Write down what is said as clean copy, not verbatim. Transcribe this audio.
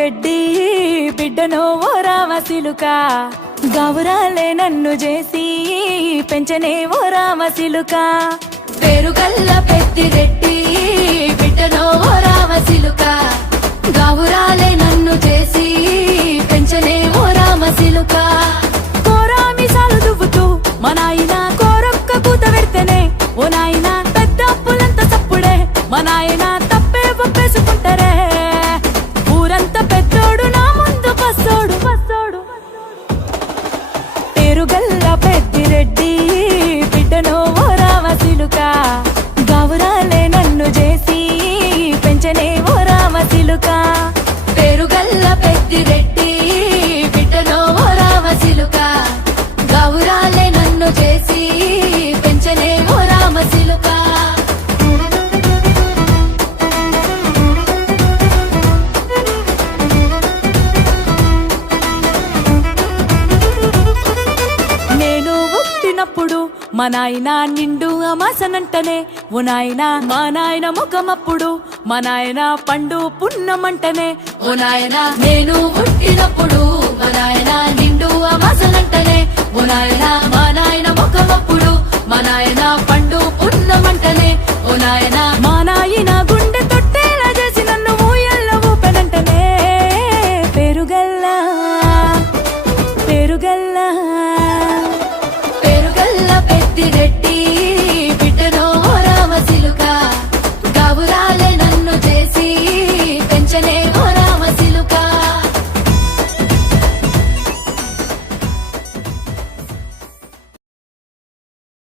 పెద్దిరెడ్డి బిడ్డనో ఓ రామసిలుక గౌరాలే నన్ను చేసి పెంచనే ఓ రామసిలుక పేరుగల్ల పెద్దిరెడ్డి బిడ్డనో ఓ రామసిలుక గౌరాలే నన్ను చేసి పెంచనే ఓ రామసిలుక కోరామిసాలు దువ్వుతూ మా నాయన కోరొక్క కూత పెడితేనే ఓ నాయన పెద్ద అప్పులంత సప్పుడే మా నాయన తప్పే ఒప్పేసుకుంటారే ఊరంతా పెద్దోడు నా ముందు పస్సోడు పస్సోడు పేరుగల్ల పెద్దిరెడ్డి బిడ్డనో ఓ రామసిలుక గౌరాలే నన్ను చేసి పెంచనే ఓ రామసిలుక పేరుగల్ల పెద్దిరెడ్డి బిడ్డనో ఓ రామసిలుక గౌరాలే నన్ను చేసి పెంచనే ఓ రామసిలుక నేను పుట్టినప్పుడు మా నాయన నిండు అమాసనంటనే ఓ నాయన మా నాయన ముఖమప్పుడు మా నాయన పండు పున్నమంటనే ఓ నాయన నేను పుట్టినప్పుడు మా నాయన నిండు అమాసనంటనే ఓ నాయన మా నాయన ముఖమప్పుడు మా నాయన పండు పున్నమంటనే ఓ నాయన మా నాయన గుండె తొట్టేలా చేసి నన్ను ఊయల్ల ఊపెనంటనే పేరుగల్ల పేరుగల్ల